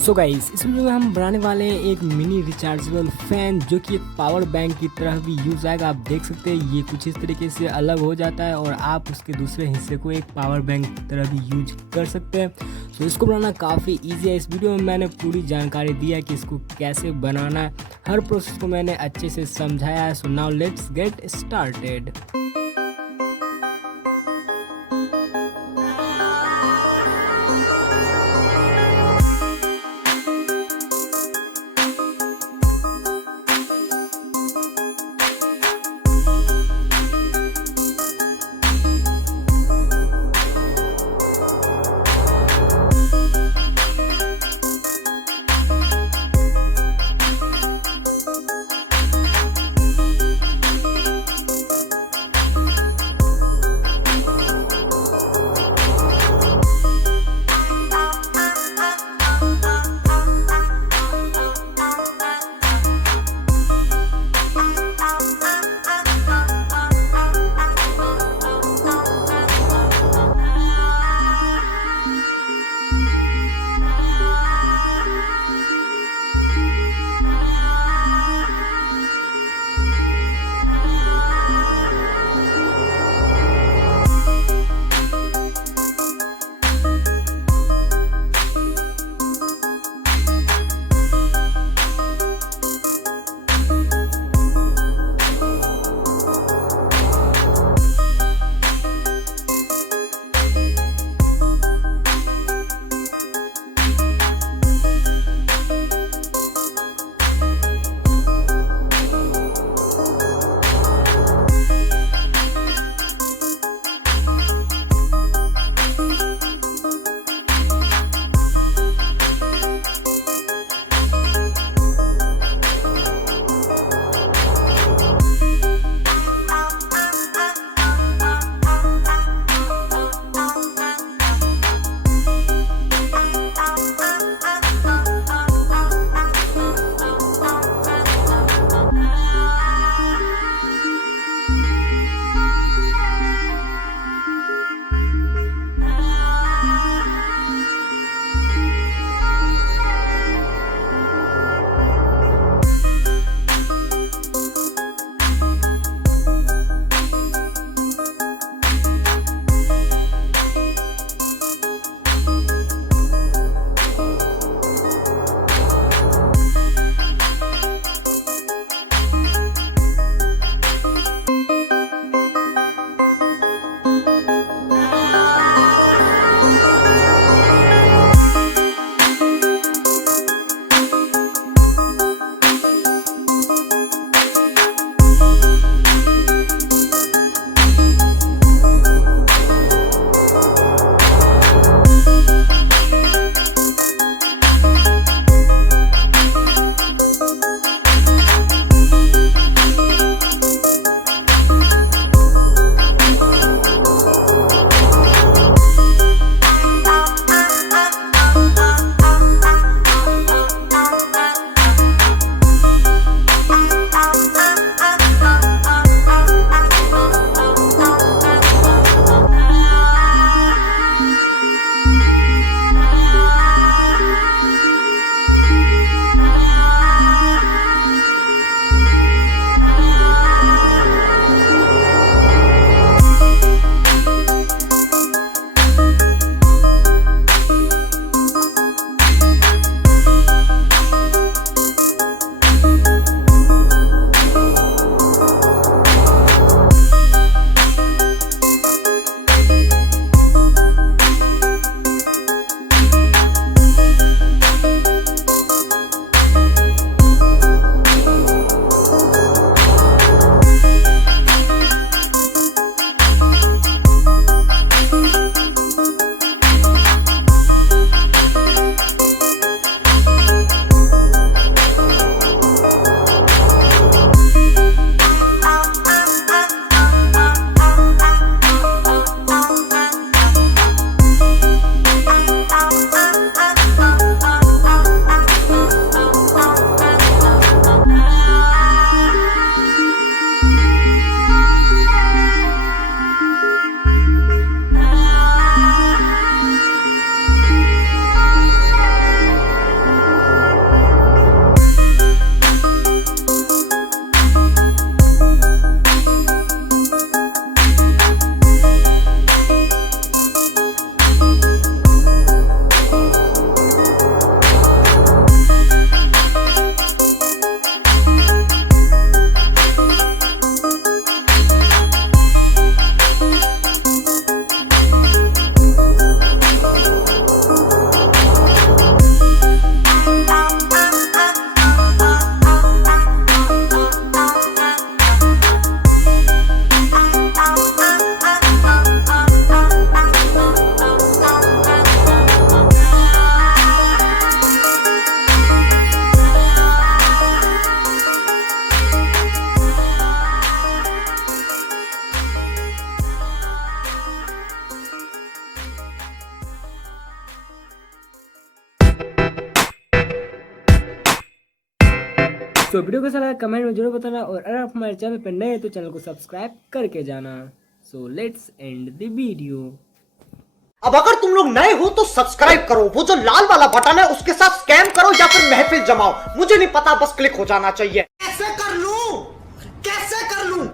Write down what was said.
So guys, इस video में हम बनाने वाले हैं एक मिनी रिचार्जेबल फैन जो कि एक पावर बैंक की तरह भी यूज आएगा। आप देख सकते हैं ये कुछ इस तरीके से अलग हो जाता है और आप उसके दूसरे हिस्से को एक पावर बैंक की तरह भी यूज कर सकते हैं। तो इसको बनाना काफ़ी ईजी है। इस वीडियो में मैंने पूरी जानकारी दी है कि इसको कैसे बनाना है। हर प्रोसेस को मैंने अच्छे से समझाया है। So now let's get started. तो वीडियो कैसा लगा कमेंट में जरूर बताना, और अगर आप हमारे चैनल पर नए हैं तो चैनल को सब्सक्राइब करके जाना। So let's end the video. अब अगर तुम लोग नए हो तो सब्सक्राइब करो, वो जो लाल वाला बटन है उसके साथ स्कैम करो या फिर महफिल जमाओ, मुझे नहीं पता, बस क्लिक हो जाना चाहिए। कैसे कर लूं?